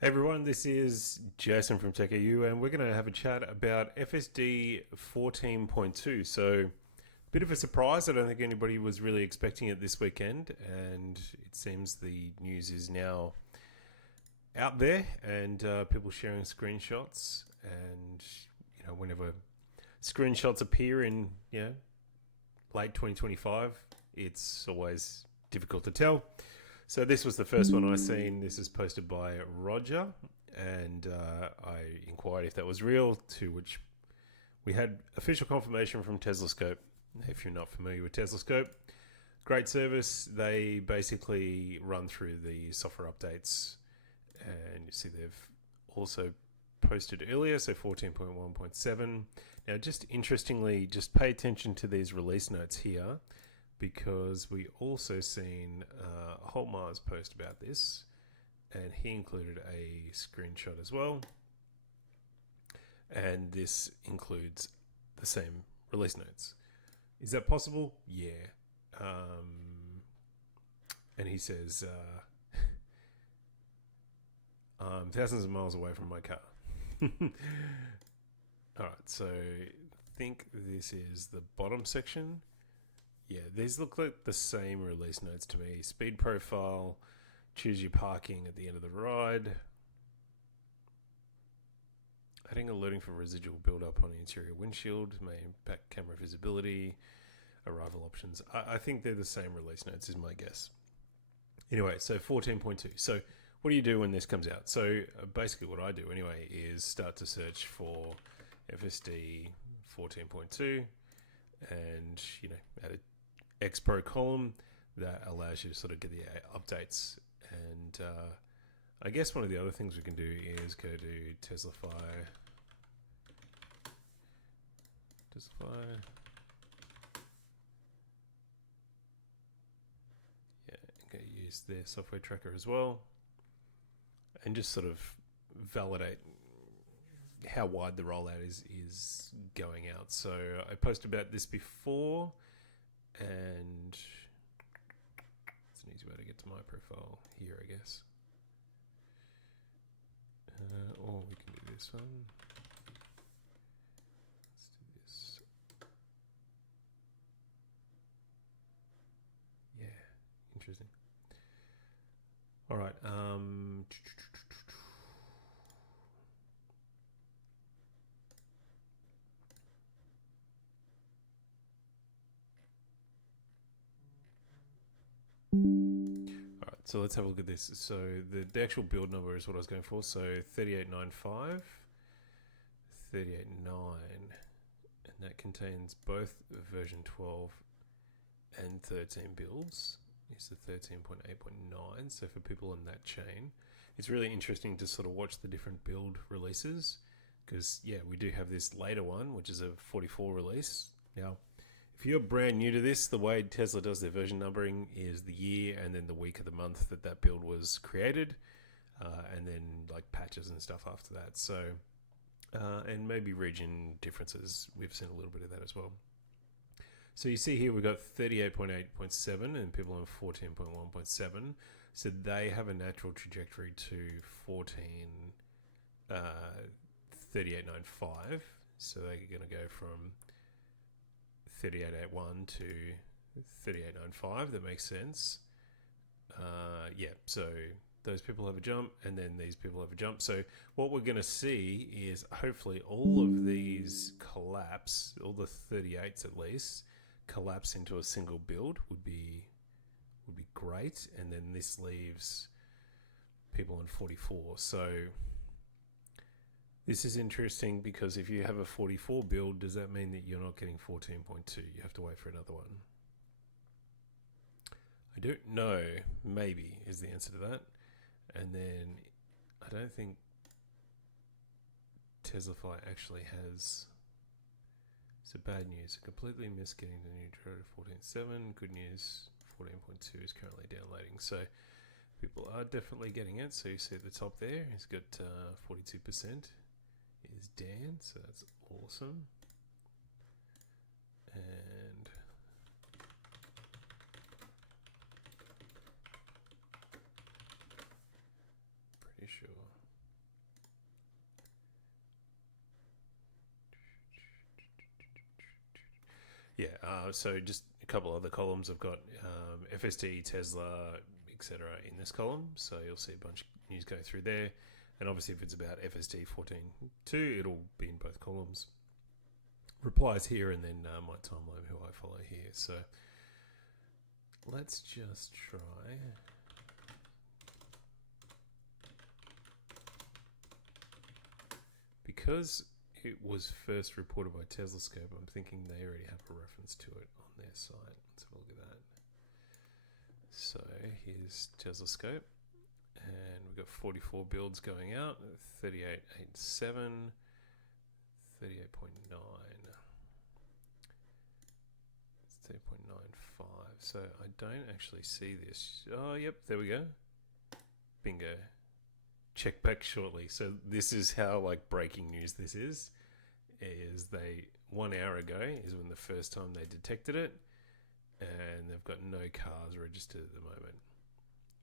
Hey everyone, this is Jason from TechAU, and we're going to have a chat about FSD 14.2. So, bit of a surprise. I don't think anybody was really expecting it this weekend, and it seems the news is now out there, and people sharing screenshots. And whenever screenshots appear in late 2025, it's always difficult to tell. So this was the first one I seen. This is posted by Roger, and I inquired if that was real. To which we had official confirmation from Tesloscope. If you're not familiar with Tesloscope, great service. They basically run through the software updates, and you see they've also posted earlier, so 14.1.7. Now, just interestingly, just pay attention to these release notes here, because we also seen Holtmar's post about this, and he included a screenshot as well. And this includes the same release notes. Is that possible? Yeah. And he says, I'm thousands of miles away from my car. Alright, so I think this is the bottom section. Yeah, these look like the same release notes to me. Speed profile, choose your parking at the end of the ride, adding alerting for residual build-up on the interior windshield, may impact camera visibility, arrival options. I think they're the same release notes is my guess. Anyway, so 14.2. So what do you do when this comes out? So basically what I do anyway is start to search for FSD 14.2 and, add a X Pro column that allows you to sort of get the updates. And I guess one of the other things we can do is go to Teslafy. Yeah, okay, use their software tracker as well, and just sort of validate how wide the rollout is going out. So I posted about this before, and it's an easy way to get to my profile here, I guess. Or we can do this one. Let's do this. Yeah, interesting. All right. Alright, so let's have a look at this. So the actual build number is what I was going for. So 3895, 389, and that contains both version 12 and 13 builds. It's the 13.8.9. So for people in that chain, it's really interesting to sort of watch the different build releases, because we do have this later one, which is a 44 release. Now, if you're brand new to this, the way Tesla does their version numbering is the year and then the week of the month that build was created, and then like patches and stuff after that. So, and maybe region differences. We've seen a little bit of that as well. So you see here we've got 38.8.7 and people on 14.1.7. So they have a natural trajectory to 38.95. So they're going to go from 38.81 to 38.95. That makes sense. So those people have a jump, and then these people have a jump. So what we're going to see is hopefully all of these collapse, all the 38s at least, collapse into a single build would be great. And then this leaves people on 44. So this is interesting, because if you have a 44 build, does that mean that you're not getting 14.2? You have to wait for another one. I don't know. Maybe is the answer to that. And then I don't think Teslafy actually has. So bad news. I completely missed getting the new Droid 14.7. Good news. 14.2 is currently downloading. So people are definitely getting it. So you see at the top there, it's got 42%. Is Dan, so that's awesome. And pretty sure So just a couple other columns. I've got FSD, Tesla, etc. in this column. So you'll see a bunch of news going through there. And obviously, if it's about FSD 14.2, it'll be in both columns. Replies here, and then my timeline, who I follow here. So let's just try. Because it was first reported by Telescope, I'm thinking they already have a reference to it on their site. Let's have a look at that. So here's Telescope, and we've got 44 builds going out, 3887, 38.9, 30.95. So I don't actually see this. Oh, yep, there we go. Bingo. Check back shortly. So this is how like breaking news this is they 1 hour ago is when the first time they detected it, and they've got no cars registered at the moment,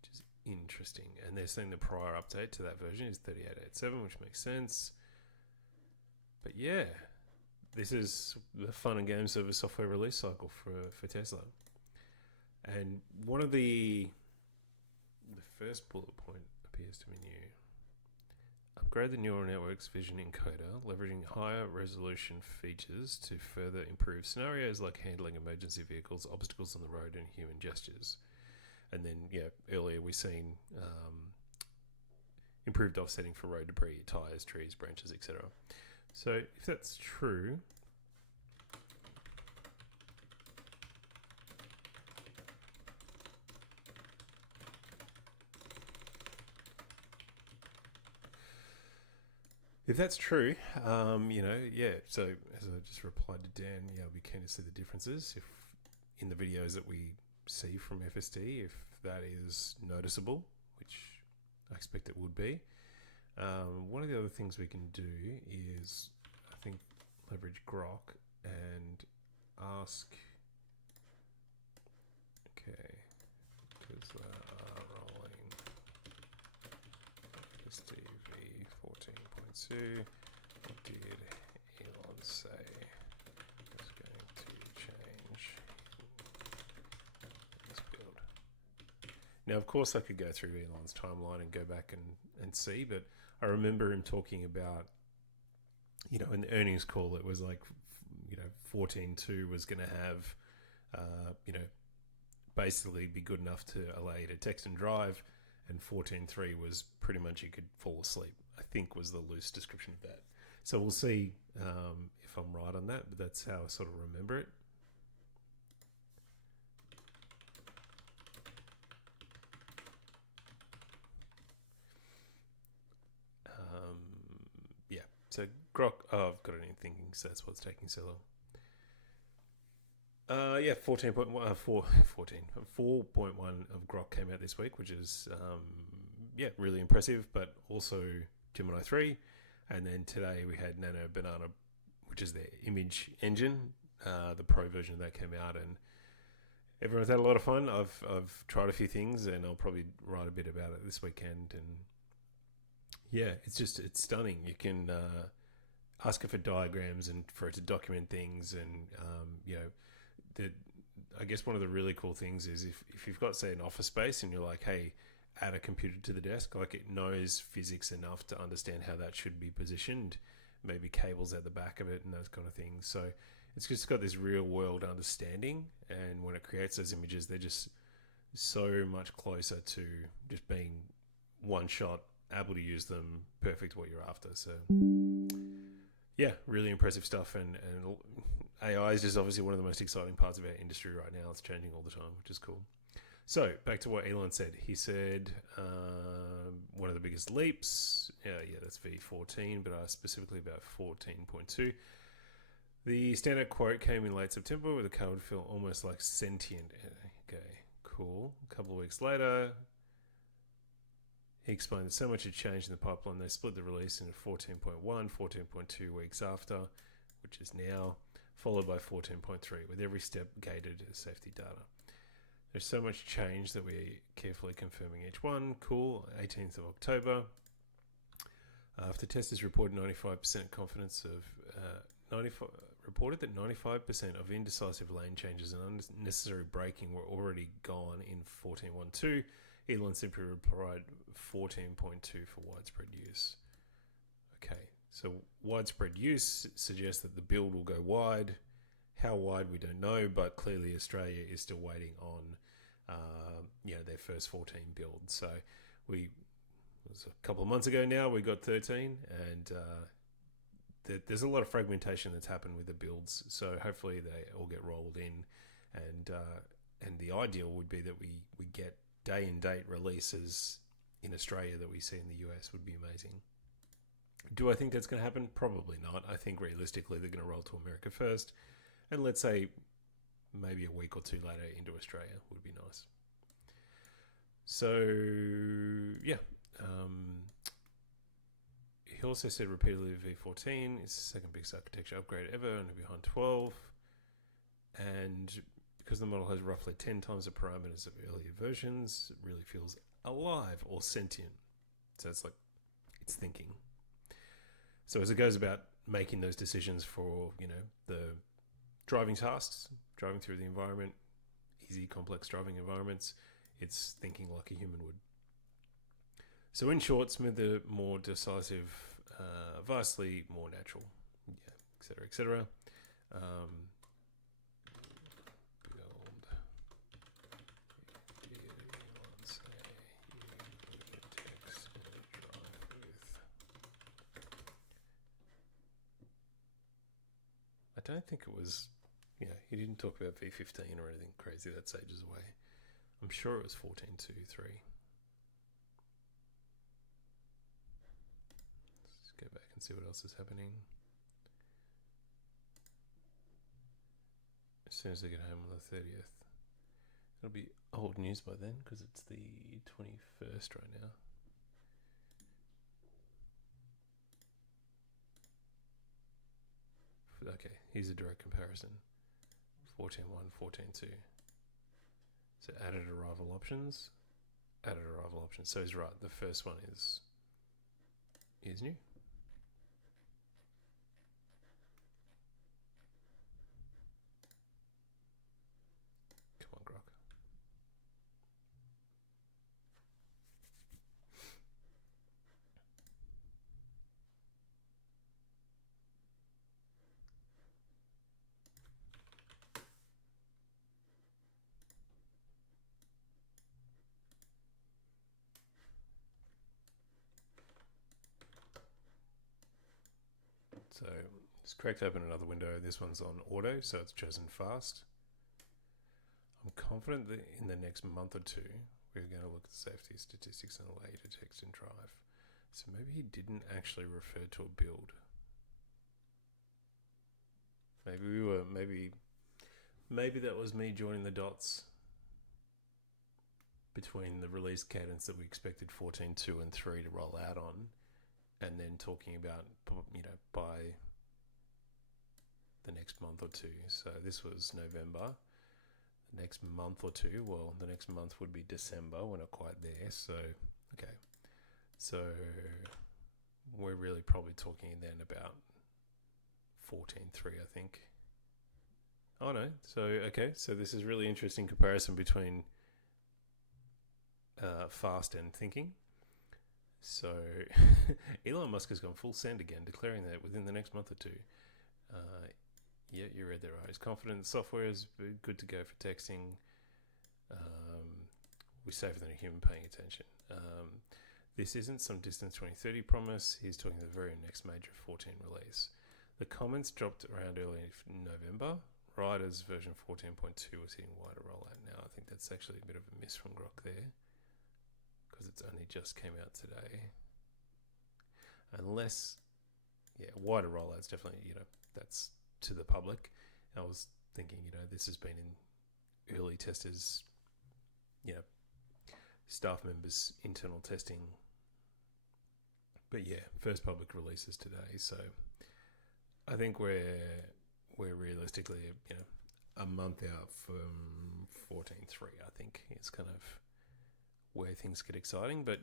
which is interesting. And they're saying the prior update to that version is 3887, which makes sense. But yeah, this is the fun and games of a software release cycle for Tesla. And one of the first bullet point appears to be new. Upgrade the neural network's vision encoder, leveraging higher resolution features to further improve scenarios like handling emergency vehicles, obstacles on the road, and human gestures. And then, earlier we've seen improved offsetting for road debris, tires, trees, branches, etc. So if that's true, so as I just replied to Dan, I'll be keen to see the differences if in the videos that we see from FSD, if that is noticeable, which I expect it would be. One of the other things we can do is, I think, leverage Grok and ask, Tesla are rolling FSD V14.2. What did Elon say is going to change this build? Now, of course, I could go through Elon's timeline and go back and see, but I remember him talking about, in the earnings call, it was like, 14.2 was going to have, basically be good enough to allow you to text and drive, and 14.3 was pretty much you could fall asleep, I think was the loose description of that. So we'll see if I'm right on that, but that's how I sort of remember it. So Grok, I've got it in thinking, so that's what's taking so long. 4.1 of Grok came out this week, which is, really impressive, but also Gemini 3. And then today we had Nano Banana, which is their image engine. The pro version of that came out, and everyone's had a lot of fun. I've tried a few things, and I'll probably write a bit about it this weekend. And it's stunning. You can ask it for diagrams and for it to document things, and I guess one of the really cool things is if you've got, say, an office space and you're like, hey, add a computer to the desk, like it knows physics enough to understand how that should be positioned, maybe cables at the back of it and those kind of things. So it's just got this real world understanding, and when it creates those images, they're just so much closer to just being one shot, able to use them, perfect what you're after. So really impressive stuff, and AI is just obviously one of the most exciting parts of our industry right now. It's changing all the time, which is cool. So back to what Elon said. He said one of the biggest leaps, that's V14, but specifically about 14.2. The standout quote came in late September where the car would feel almost like sentient. Okay, cool. A couple of weeks later, he explained that so much had changed in the pipeline, they split the release into 14.1, 14.2 weeks after, which is now, followed by 14.3, with every step gated as safety data. There's so much change that we're carefully confirming each one. Cool. 18th of October. After testers reported 95% confidence of reported that 95% of indecisive lane changes and unnecessary braking were already gone in 14.1.2. Elon simply replied 14.2 for widespread use. Okay, so widespread use suggests that the build will go wide. How wide, we don't know, but clearly Australia is still waiting on their first 14 build. So it was a couple of months ago now, we got 13, and there's a lot of fragmentation that's happened with the builds. So hopefully they all get rolled in, and the ideal would be that we get day and date releases in Australia that we see in the US. Would be amazing. Do I think that's going to happen? Probably not. I think realistically they're going to roll to America first, and let's say maybe a week or two later into Australia would be nice. So yeah, he also said repeatedly V14 is the second biggest architecture upgrade ever, only behind 12, and because the model has roughly 10 times the parameters of earlier versions, it really feels alive or sentient. So it's like it's thinking. So as it goes about making those decisions for, the driving tasks, driving through the environment, easy, complex driving environments, it's thinking like a human would. So in short, smoother, more decisive, vastly more natural, et cetera, et cetera. I don't think it was, he didn't talk about V15 or anything crazy. That's ages away. I'm sure it was 14.2.3. Let's go back and see what else is happening. As soon as I get home on the 30th. It'll be old news by then because it's the 21st right now. Okay, here's a direct comparison. 14.1, 14.2. So added arrival options. So he's right, the first one is new. Come on, Grok. So just cracked open another window. This one's on auto, so it's chosen fast. I'm confident that in the next month or two, we're going to look at safety statistics and allow you to text and drive. So maybe he didn't actually refer to a build. Maybe that was me joining the dots between the release cadence that we expected 14.2 and 3 to roll out on, and then talking about, by the next month or two. So this was November. The next month or two, well, the next month would be December. We're not quite there. So, okay. So we're really probably talking then about 14.3, I think. Oh, no. So, okay. So this is really interesting comparison between fast and thinking. So Elon Musk has gone full send again, declaring that within the next month or two. Yeah, you read that right. He's confident the software is good to go for texting. We're safer than a human paying attention. This isn't some distant 2030 promise. He's talking the very next major 14 release. The comments dropped around early November, right as version 14.2 was hitting wider rollout now. I think that's actually a bit of a miss from Grok there, because it's only just came out today. Unless, wider rollouts definitely, that's to the public. I was thinking, this has been in early testers, staff members, internal testing. But first public releases today. So I think we're realistically, a month out from 14.3. I think it's kind of where things get exciting. But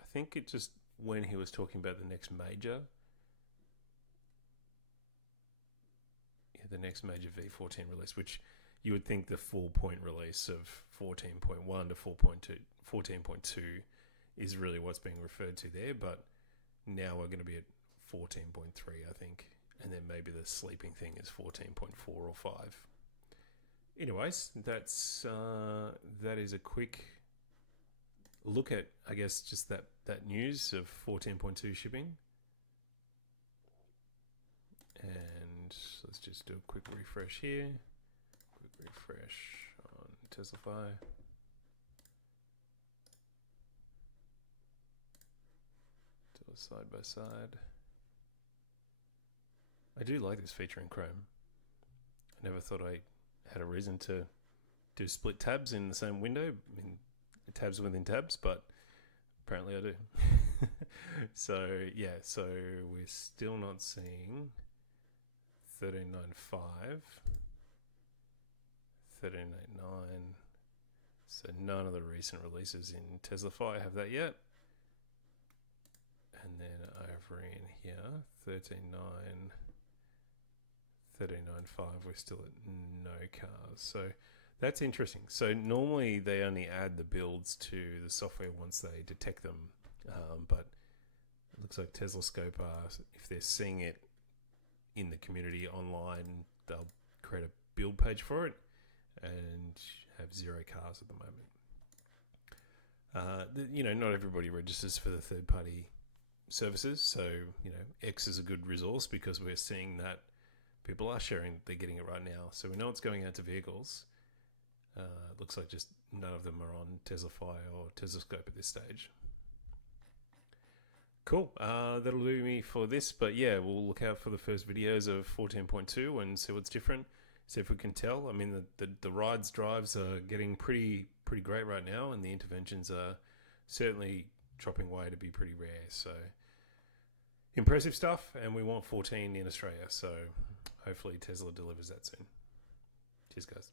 I think it just, when he was talking about the next major, the next major V14 release, which you would think the 4-point release of 14.1 to 14.2 is really what's being referred to there, but now we're going to be at 14.3, I think, and then maybe the sleeping thing is 14.4 or 5. Anyways, that is a quick look at, I guess, just that news of 14.2 shipping. And let's just do a quick refresh here. Quick refresh on Teslafy. Do a side by side. I do like this feature in Chrome. I never thought I had a reason to do split tabs in the same window. I mean, tabs within tabs, but apparently I do. So yeah, so we're still not seeing 13.9.5, 13.8.9. So none of the recent releases in Teslafy have that yet. And then over in here, 13.9, 13.9.5, we're still at no cars. So that's interesting. So normally they only add the builds to the software once they detect them. But it looks like Teslascope if they're seeing it in the community online, they'll create a build page for it and have 0 cars at the moment. Not everybody registers for the third-party services. So, X is a good resource because we're seeing that people are sharing, they're getting it right now. So we know it's going out to vehicles. It looks like just none of them are on Teslafy or Teslascope at this stage. Cool. That'll do me for this. But yeah, we'll look out for the first videos of 14.2 and see what's different. See if we can tell. I mean, the rides drives are getting pretty great right now, and the interventions are certainly chopping away to be pretty rare. So impressive stuff, and we want 14 in Australia. So hopefully Tesla delivers that soon. Cheers, guys.